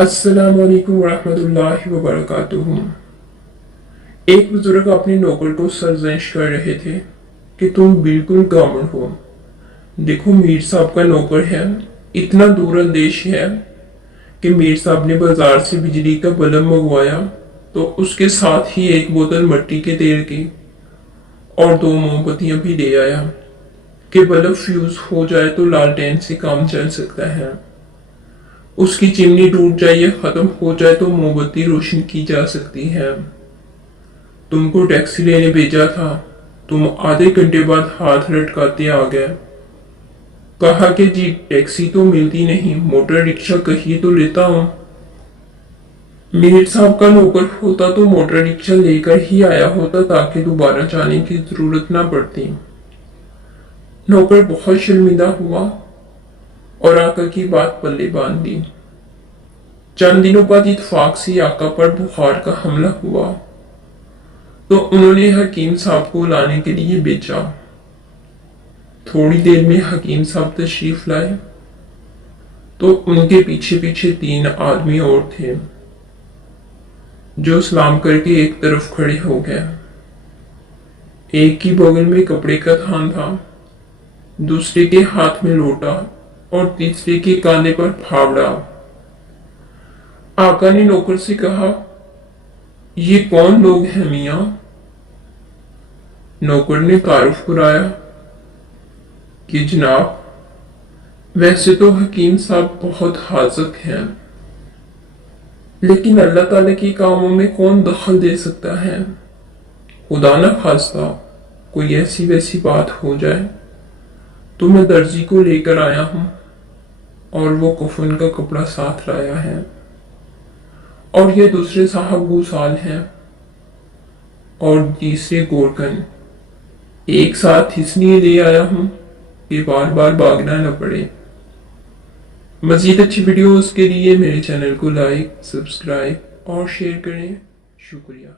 अस्सलाम वालेकुम वरहमतुल्लाहि वबरकातुहू। एक बुजुर्ग अपने नौकर को सरजनिश कर रहे थे कि तुम बिल्कुल गामड़ हो। देखो मीर साहब का नौकर है, इतना दूर अंदेश है कि मीर साहब ने बाजार से बिजली का बल्ब मंगवाया तो उसके साथ ही एक बोतल मिट्टी के तेल की और 2 मोमबत्तियां भी ले आया कि बल्ब फ्यूज हो जाए तो लालटेन से काम चल सकता है। उसकी चिमनी टूट जाए या खत्म हो जाए तो मोमबत्ती रोशन की जा सकती है। तुमको टैक्सी लेने भेजा था, तुम आधे घंटे बाद हाथ लटकाते आ गए। कहा कि जी टैक्सी तो मिलती नहीं, मोटर रिक्शा कहिए तो लेता हूँ। मीर साहब का नौकर होता तो मोटर रिक्शा लेकर ही आया होता ताकि दोबारा जाने की जरूरत ना पड़ती। नौकर बहुत शर्मिंदा हुआ और आका की बात पल्ले बांध ली। चंद दिनों बाद इत्तेफाक से आका पर बुखार का हमला हुआ तो उन्होंने हकीम साहब को लाने के लिए भेजा। थोड़ी देर में हकीम साहब तशरीफ लाए तो उनके पीछे पीछे 3 आदमी और थे जो सलाम करके एक तरफ खड़े हो गए। एक की बगल में कपड़े का थान था, दूसरे के हाथ में लोटा और तीसरे के कांधे पर फावड़ा। आका ने नौकर से कहा, ये कौन लोग हैं मियां? नौकर ने तारुफ कराया कि जनाब, वैसे तो हकीम साहब बहुत हाज़िक हैं, लेकिन अल्लाह ताला के कामों में कौन दखल दे सकता है। खुदा न खास्ता कोई ऐसी वैसी बात हो जाए तो मैं दर्जी को लेकर आया हूं और वो कफन का कपड़ा साथ लाया है और ये दूसरे साहब गुसाल हैं और तीसरे गोरकन एक साथ इसलिए ले आया हूं कि बार बार भागना न पड़े। मजीद अच्छी वीडियोस के लिए मेरे चैनल को लाइक, सब्सक्राइब और शेयर करें। शुक्रिया।